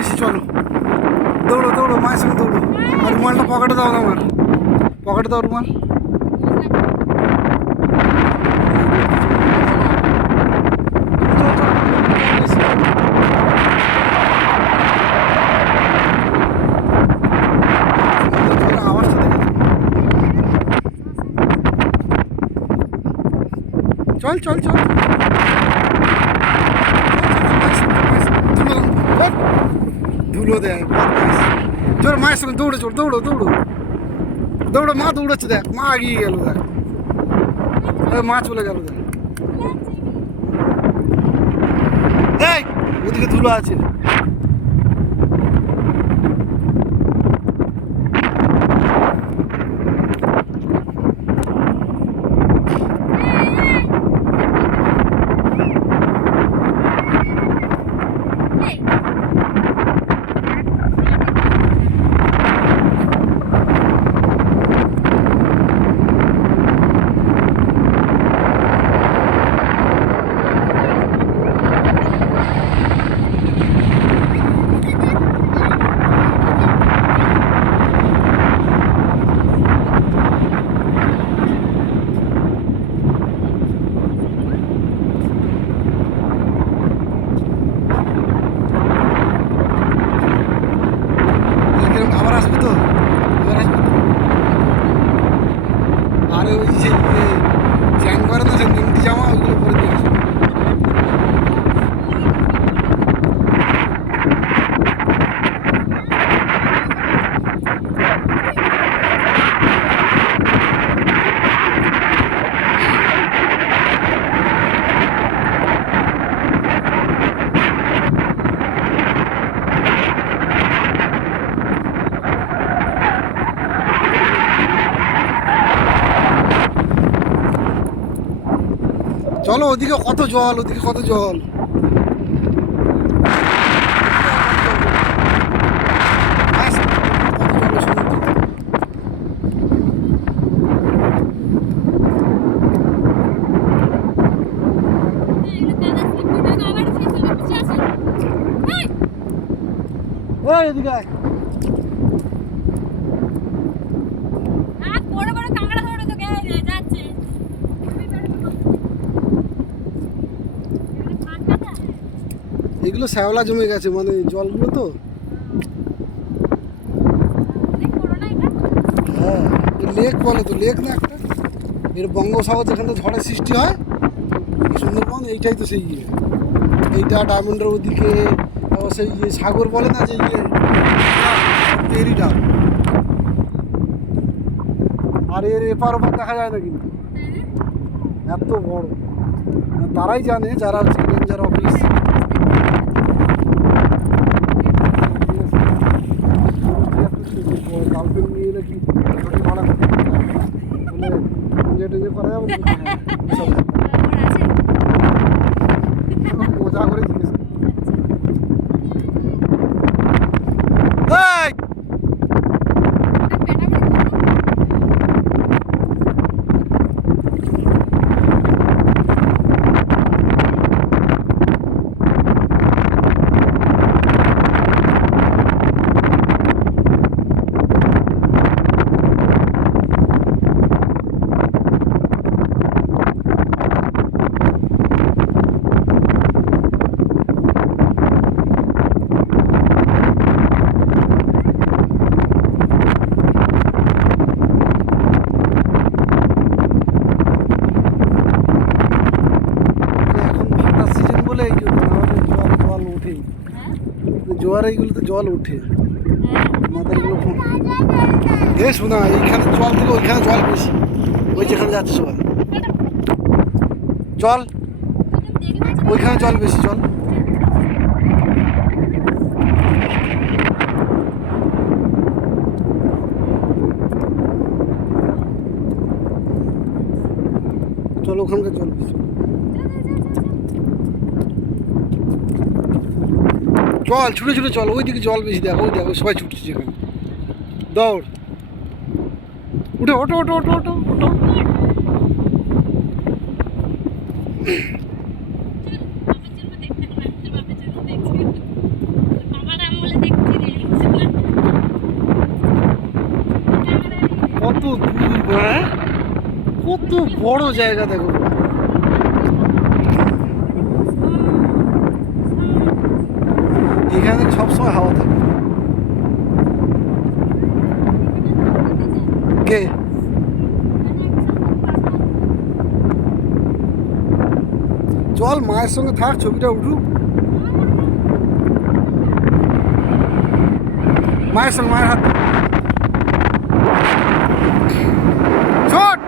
বেশি, চলো দৌড়ো দৌড়ো, মায়ের সঙ্গে দৌড়ো। আর রুমালটা পকেটে দাও না, আমার পকেটে দাও রুমাল। চল চল চল, ধুলো দেয় জোর, মায়ের সঙ্গে দৌড়ে চল, দৌড়ো দৌড়ো দৌড়ো, মা দৌড়াচ্ছে দেখ, মা এগিয়ে গেল দেখ, মা চলে গেল দেখ, এই ওদিকে ধুলো আছে। আবার আসবে তো, আবার আসবে তো। আরে ওই যে চ্যান করে না, সে নিমটি জামা, ওইগুলো পরে দিয়ে আসবে। চলো, ওদিকে কত জল, ওদিকে কত জল। এদিকে আয়। এগুলো শ্যাওলা জমে গেছে, মানে জলগুলো তো। হ্যাঁ, লেক বলে তো, লেক না একটা, এর বঙ্গোপসাগর যেখান থেকে ঝড়ের সৃষ্টি হয়, সুন্দরবন এইটাই তো সেই ইয়ে। এইটা ডায়মন্ডের ওদিকে সেই ইয়ে সাগর বলে না, যে ইয়ে তেরিটা। আর এর এপার ওপার দেখা যায় না কিন্তু, এত বড়। তারাই জানে যারা হচ্ছে রেঞ্জার অফিস। গার্লফ্রেন্ড নিয়ে এলে কি ভাড়া করতে বলে এনজয় টেনজয় করা যাবে, মজা করে জিজ্ঞেস। জোয়ার এইগুলোতে জল ওঠে, মাথাগুলো। এ শোনা, এইখানে জল থেকে ওইখানে জল বেশি, ওই যেখানে যাচ্ছে সবাই জল, ওইখানে জল বেশি। জল চল, ওখানকার জল বেশি। চল ছুটে ছুটে চল, ওইদিকে জল বেশি, দেখো ওই দেখো সবাই ছুটছে যেখানে, দৌড়, উঠে ওঠো ওঠো ওঠো ওঠো ওঠো। কত বড় জায়গা দেখো। এখানে সবসময় হাওয়া থাকে। কে? চল মায়ের সঙ্গে থাক, ছবিটা উঠুক। মায়ের সঙ্গে, মায়ের হাত ছোট।